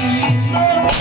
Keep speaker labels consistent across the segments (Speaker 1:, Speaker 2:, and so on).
Speaker 1: Krishna Krishna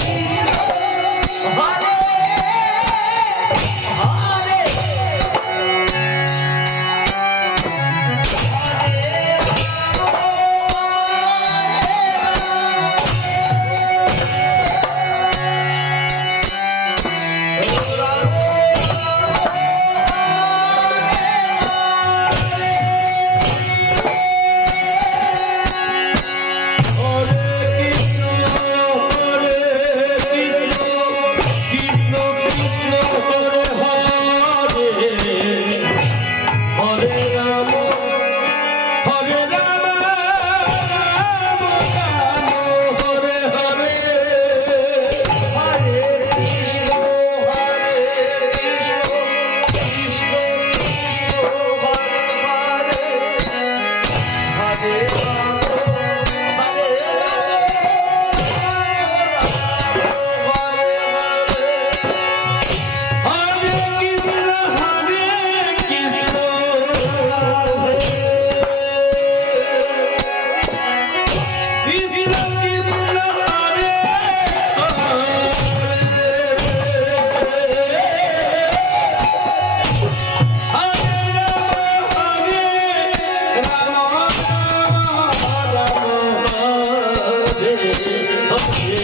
Speaker 1: up.